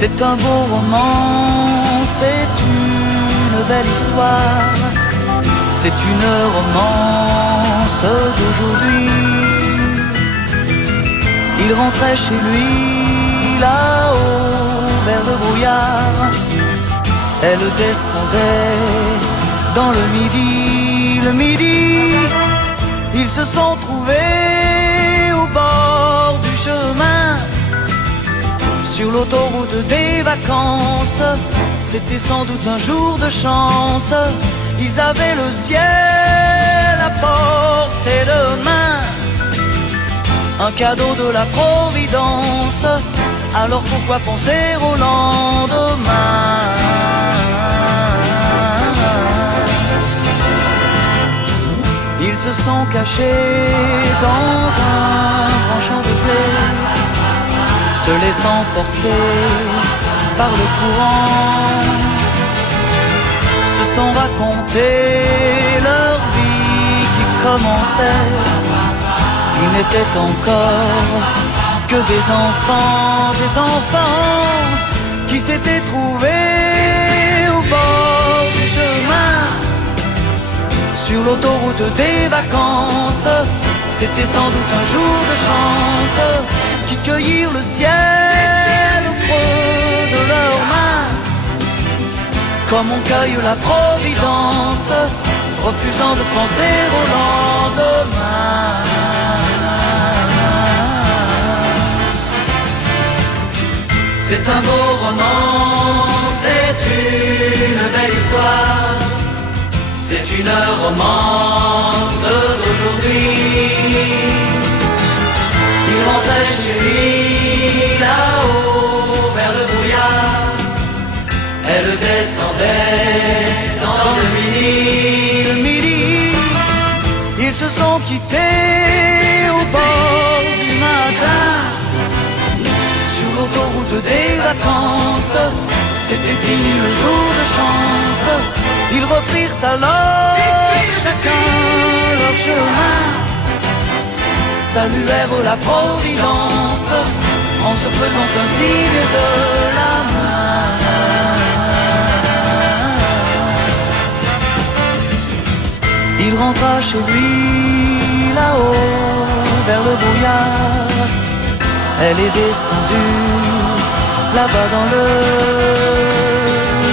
C'est un beau roman, c'est une belle histoire, c'est une romance d'aujourd'hui. Il rentrait chez lui là-haut vers le brouillard, elle descendait dans le midi, ils se sont trouvés au bord du chemin, sur l'autoroute des vacances. C'était sans doute un jour de chance, ils avaient le ciel à portée de main, un cadeau de la Providence, alors pourquoi penser au lendemain? Ils se sont cachés dans un grand champ de blé, se laissant porter par le courant, se sont raconté leur vie qui commençait. Ils n'étaient encore que des enfants qui s'étaient trouvés au bord du chemin, sur l'autoroute des vacances. C'était sans doute un jour de chance, qui cueillirent le ciel au creux de leurs mains, comme on cueille la Providence, refusant de penser au lendemain. C'est un beau roman, c'est une belle histoire, c'est une romance d'aujourd'hui. Il rentrait chez lui là-haut vers le brouillard, elle descendait dans le midi. Ils se sont quittés au bord du matin, sur l'autoroute des vacances. C'était fini le jour de chance, ils reprirent alors chacun leur chemin, saluèrent la Providence en se faisant un signe de la main. Il rentra chez lui là-haut vers le brouillard, elle est descendue là-bas dans le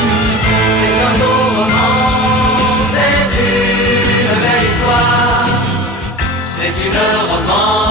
midi. C'est un beau roman, c'est une belle histoire, c'est une romance